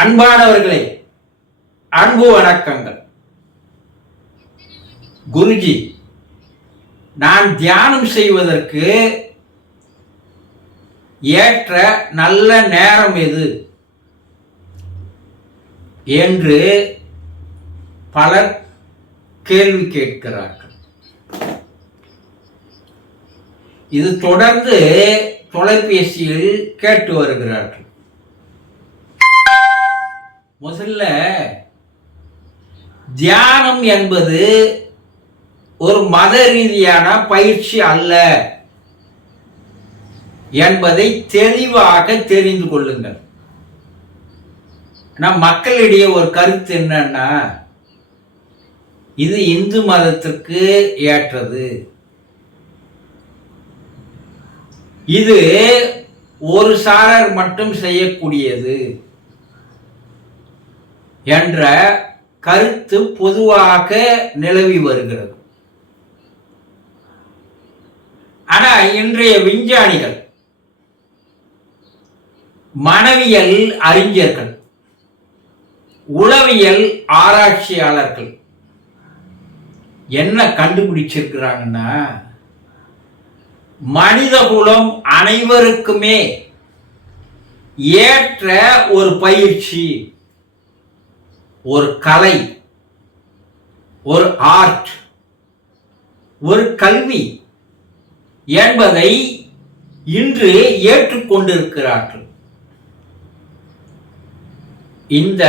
அன்பானவர்களே, அன்பு வணக்கங்கள். குருஜி, நான் தியானம் செய்வதற்கு ஏற்ற நல்ல நேரம் எது என்று பலர் கேள்வி கேட்கிறார்கள். இது தொடர்ந்து தொலைபேசியில் கேட்டு வருகிறார்கள். முதல்ல, தியானம் என்பது ஒரு மத ரீதியான பயிற்சி அல்ல என்பதை தெளிவாக தெரிந்து கொள்ளுங்கள். நம் மக்களிடையே ஒரு கருத்து என்னன்னா, இது இந்து மதத்திற்கு ஏற்றது, இது ஒரு சாரர் மட்டும் செய்யக்கூடியது என்ற கருத்து பொதுவாக நிலவி வருகிறது. ஆனா இன்றைய விஞ்ஞானிகள், மனவியல் அறிஞர்கள், உளவியல் ஆராய்ச்சியாளர்கள் என்ன கண்டுபிடிச்சிருக்கிறாங்கன்னா, மனிதகுலம் அனைவருக்குமே ஏற்ற ஒரு பயிற்சி, ஒரு கலை, ஒரு ஆர்ட், ஒரு கல்வி என்பதை இன்று ஏற்றுக்கொண்டிருக்கிறார்கள். இந்த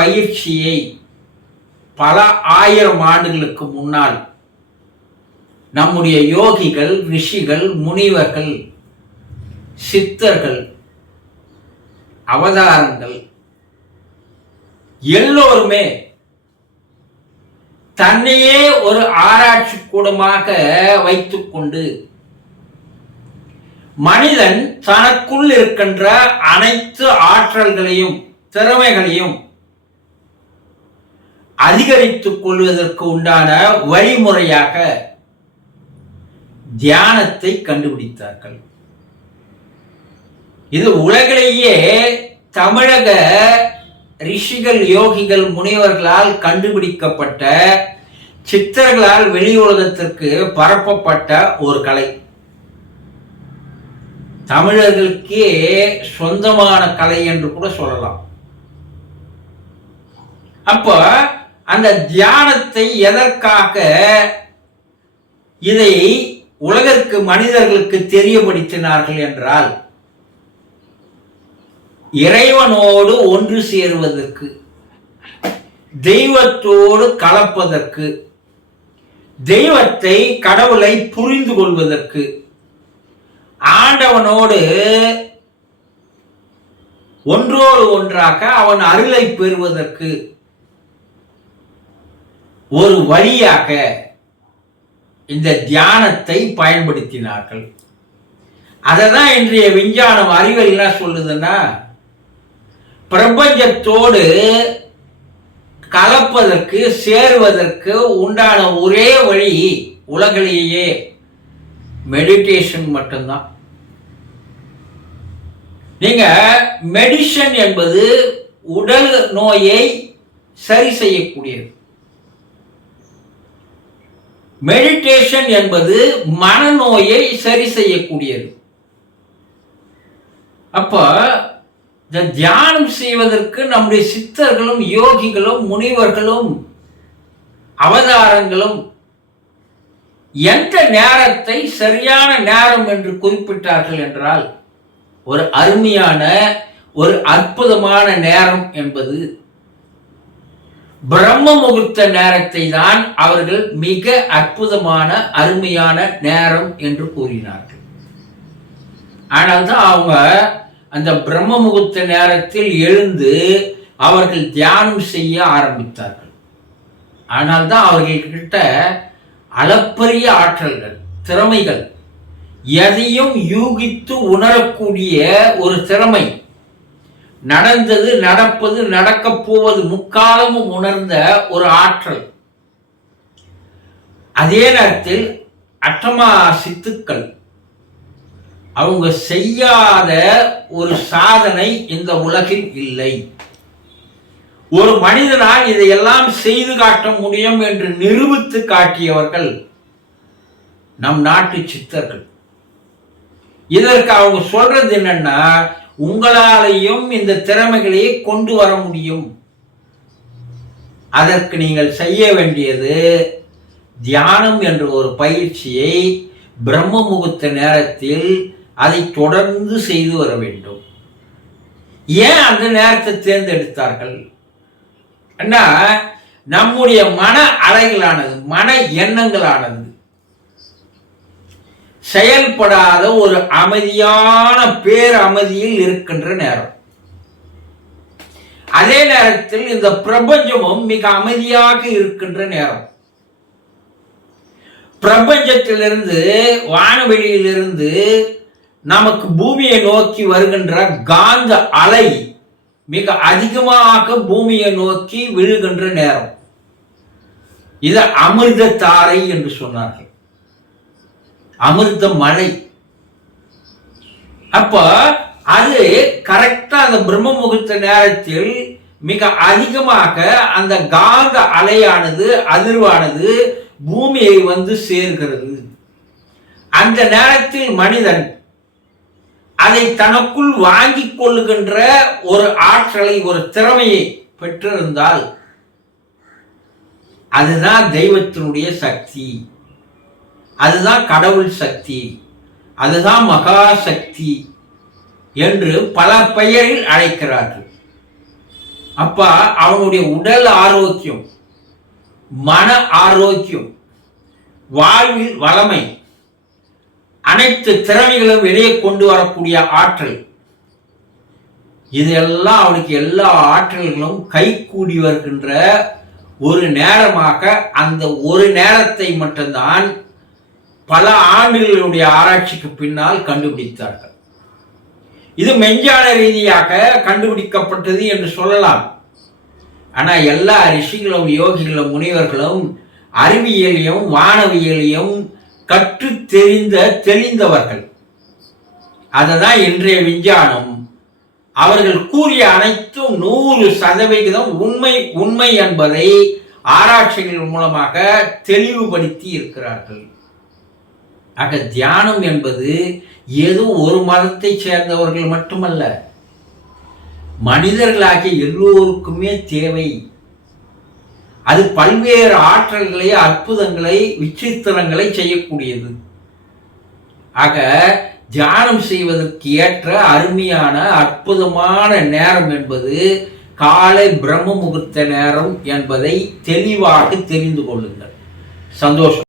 பயிற்சியை பல ஆயிரம் ஆண்டுகளுக்கு முன்னால் நம்முடைய யோகிகள், ரிஷிகள், முனிவர்கள், சித்தர்கள், அவதாரங்கள் எல்லோருமே தன்னையே ஒரு ஆராய்ச்சி கூடமாக வைத்துக்கொண்டு மனிதன் தனக்குள் இருக்கின்ற அனைத்து ஆற்றல்களையும் திறமைகளையும் அதிகரித்துக் கொள்வதற்கு உண்டான வழிமுறையாக தியானத்தை கண்டுபிடித்தார்கள். இது உலகிலேயே தமிழக ரிஷிகள், யோகிகள், முனிவர்களால் கண்டுபிடிக்கப்பட்ட, சித்தர்களால் வெளி உலகத்திற்கு பரப்பப்பட்ட ஒரு கலை. தமிழர்களுக்கே சொந்தமான கலை என்று கூட சொல்லலாம். அப்போ அந்த தியானத்தை எதற்காக இதை உலகிற்கு, மனிதர்களுக்கு தெரியப்படுத்தினார்கள் என்றால், இறைவனோடு ஒன்று சேருவதற்கு, தெய்வத்தோடு கலப்பதற்கு, தெய்வத்தை, கடவுளை புரிந்து கொள்வதற்கு, ஆண்டவனோடு ஒன்றோடு ஒன்றாக அவன் அருளை பெறுவதற்கு ஒரு வழியாக இந்த தியானத்தை பயன்படுத்தினார்கள். அததான் இன்றைய விஞ்ஞானம், அறிவியல் என்ன சொல்லுதுன்னா, பிரபஞ்சத்தோடு கலப்பதற்கு, சேருவதற்கு உண்டான ஒரே வழி உலகிலேயே மெடிடேஷன் மட்டும்தான். நீங்க மெடிஷன் என்பது உடல் நோயை சரி செய்யக்கூடியது, மெடிடேஷன் என்பது மனநோயை சரி செய்யக்கூடியது. அப்ப இந்த தியானம் செய்வதற்கு நம்முடைய சித்தர்களும், யோகிகளும், முனிவர்களும், அவதாரங்களும் எந்த நேரத்தை சரியான நேரம் என்று குறிப்பிட்டார்கள் என்றால், ஒரு அருமையான, ஒரு அற்புதமான நேரம் என்பது பிரம்ம முகூர்த்த நேரத்தை தான் அவர்கள் மிக அற்புதமான, அருமையான நேரம் என்று கூறினார்கள். ஆனால் தான் அவங்க அந்த பிரம்ம முகூர்த்த நேரத்தில் எழுந்து அவர்கள் தியானம் செய்ய ஆரம்பித்தார்கள். ஆனால் தான் அவர்கள்கிட்ட அளப்பரிய ஆற்றல்கள், திறமைகள், எதையும் யூகித்து உணரக்கூடிய ஒரு திறமை, நடந்தது, நடப்பது, நடக்கப் போவது முக்காலமும் உணர்ந்த ஒரு ஆற்றல், அதே நேரத்தில் அட்டமா சித்துக்கள், அவங்க செய்யாத ஒரு சாதனை இந்த உலகில் இல்லை. ஒரு மனிதனால் இதையெல்லாம் செய்து காட்ட முடியும் என்று நிரூபித்து காட்டியவர்கள் நம் நாட்டு சித்தர்கள். இதற்கு அவங்க சொல்றது என்னன்னா, உங்களாலையும் இந்த திறமைகளை கொண்டு வர முடியும். அதற்கு நீங்கள் செய்ய வேண்டியது தியானம் என்ற ஒரு பயிற்சியை பிரம்ம முகூர்த்த நேரத்தில் அதை தொடர்ந்து செய்து வர வேண்டும். ஏன் அந்த நேரத்தை தேர்ந்தெடுத்தார்கள்? நம்முடைய மன அலைகளானது, மன எண்ணங்களானது செயல்படாத ஒரு அமைதியான பேரமைதியில் இருக்கின்ற நேரம். அதே நேரத்தில் இந்த பிரபஞ்சமும் மிக அமைதியாக இருக்கின்ற நேரம். பிரபஞ்சத்திலிருந்து, வானவெளியிலிருந்து நமக்கு பூமியை நோக்கி வருகின்ற காந்த அலை மிக அதிகமாக பூமியை நோக்கி விழுகின்ற நேரம். இது அமிர்த தாரை என்று சொன்னார்கள். அமிர்த மழை. அப்ப அது கரெக்டா அந்த பிரம்ம முகூர்த்த நேரத்தில் மிக அதிகமாக அந்த காந்த அலையானது, அதிர்வானது பூமியை வந்து சேர்கிறது. அந்த நேரத்தில் மனிதன் அதை தனக்குள் வாங்கிக் கொள்ளுகின்ற ஒரு ஆற்றலை, ஒரு திறமையை பெற்றிருந்தால் அதுதான் தெய்வத்தினுடைய சக்தி, அதுதான் கடவுள் சக்தி, அதுதான் மகா சக்தி என்று பல பெயரில் அழைக்கிறார்கள். அப்ப அவனுடைய உடல் ஆரோக்கியம், மன ஆரோக்கியம், வாழ்வில் வளமை, அனைத்து திறமைகளும் வெளியே கொண்டு வரக்கூடிய ஆற்றல், இதெல்லாம் அவனுக்கு எல்லா ஆற்றல்களும் கைகூடி வருகின்ற ஒரு நேரமாக அந்த ஒரு நேரத்தை மட்டும்தான் பல ஆண்டுகளுடைய ஆராய்ச்சிக்கு பின்னால் கண்டுபிடித்தார்கள். இது மெஞ்ஞான ரீதியாக கண்டுபிடிக்கப்பட்டது என்று சொல்லலாம். ஆனா எல்லா ரிஷிகளும், யோகிகளும், முனிவர்களும் அறிவியலையும் வானவியலையும் கற்று தெளிந்தவர்கள். அததான் இன்றைய விஞ்ஞானம். அவர்கள் கூறிய அனைத்தும் 100% உண்மை என்பதை ஆராய்ச்சிகள் மூலமாக தெளிவுபடுத்தி இருக்கிறார்கள். ஆக தியானம் என்பது ஏதோ ஒரு மதத்தை சேர்ந்தவர்கள் மட்டுமல்ல, மனிதர்களாகிய எல்லோருக்குமே தேவை. அது பல்வேறு ஆற்றல்களை, அற்புதங்களை, விசித்திரங்களை செய்யக்கூடியது. ஆக தியானம் செய்வதற்கு ஏற்ற அருமையான அற்புதமான நேரம் என்பது காலை பிரம்ம முகூர்த்த நேரம் என்பதை தெளிவாக தெரிந்து கொள்ளுங்கள். சந்தோஷம்.